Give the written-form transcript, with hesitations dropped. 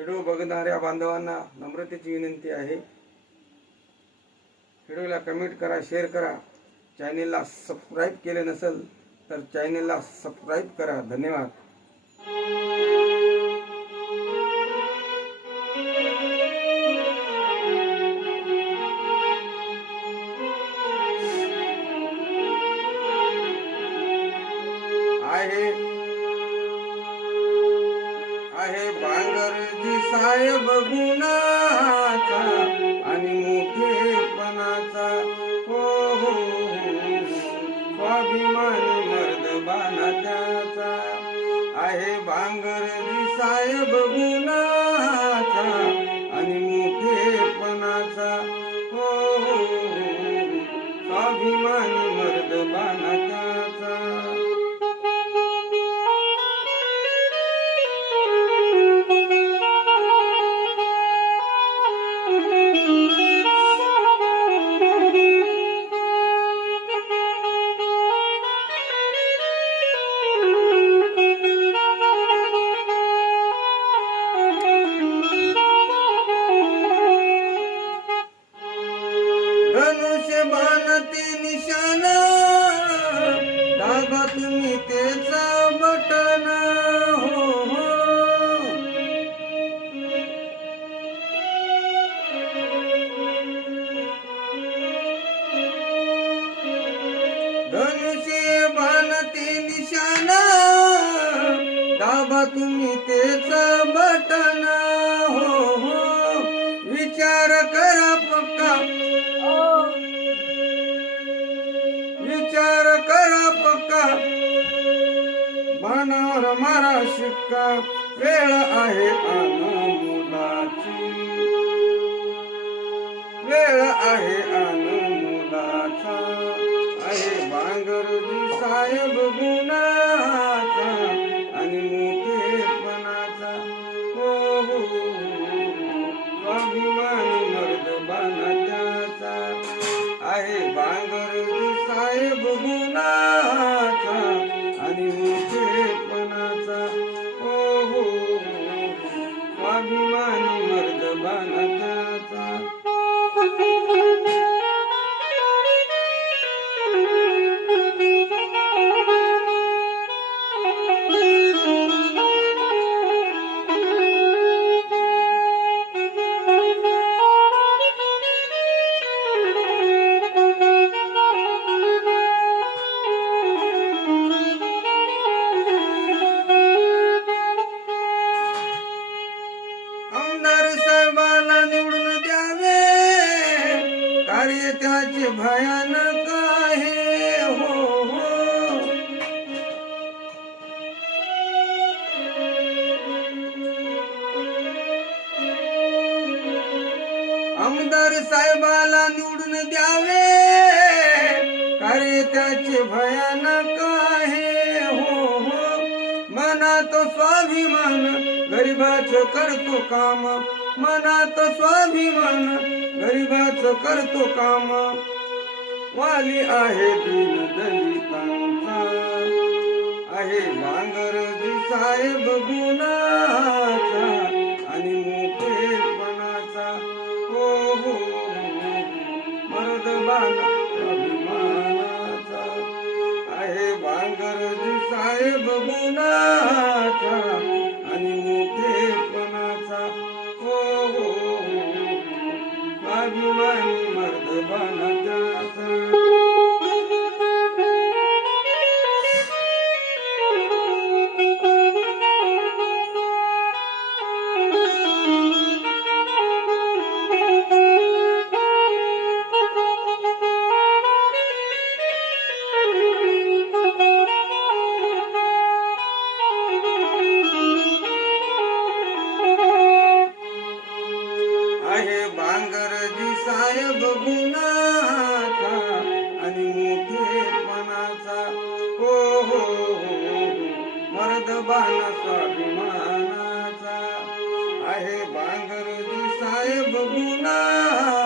Video बघणाऱ्या बांधवांना नम्रतेची विनंती आहे, व्हिडिओला कमेंट करा, शेअर करा. चॅनेलला सबस्क्राईब केले नसेल तर चॅनेलला सबस्क्राईब करा. धन्यवाद. आहे बांगरजी साहेब गुणाचा आणि मोठेपणाचा, हो हो स्वाभिमानी मर्दबाना त्याचा. आहे बांगरजी साहेब गुणाचा आणि मोठेपणाचा, हो हो स्वाभिमानी मर्दबाना त्याचा. धनुष्य बाणती निशाण, दाबा तुम्ही तेचा बटन, हो हो धनुष्य बाणती निशाण, दाबा तुम्ही तेचा बटन, हो हो विचार करा पक्का, विचार करा पक्का, बाणावर मारा शिक्का. वेळ आहे अनमोलाची, वेळ आहे अनमोलाचा. आहे बांगरजी साहेब गुणाचा आणि मोठेपणाचा, हो हो स्वाभिमानी मर्दबाना त्याचा. आहे बांगरजी साहेब गुणाचा आणि मोठेपणाचा, हो हो स्वाभिमानी मर्दबाना त्याचा. आमदार साहेबाला निवडून द्यावे, कार्य त्याचे भयानक आहे, हो हो आमदार साहेबाला निवडून द्यावे, कार्य त्याचे भयानक आहे, हो हो मनात स्वाभिमान गरीबाचं करतो काम, मनात स्वाभिमान गरीबाचं करतो काम. वाली आहे दीन दलितांचा, आहे बांगरजी साहेब गुणाचा आणि मोठेपणाचा, हो हो मर्दबाना स्वाभिमानाचा. आहे बांगरजी साहेब गुणाचा आणि मोठेपणाचा, हो हो स्वाभिमानी मर्दबाना त्याचा. आहे बांगरजी साहेब गुणाचा आणि मोठेपणाचा, हो हो मर्दबाना स्वाभिमानाचा. आहे बांगरजी साहेब गुणाचा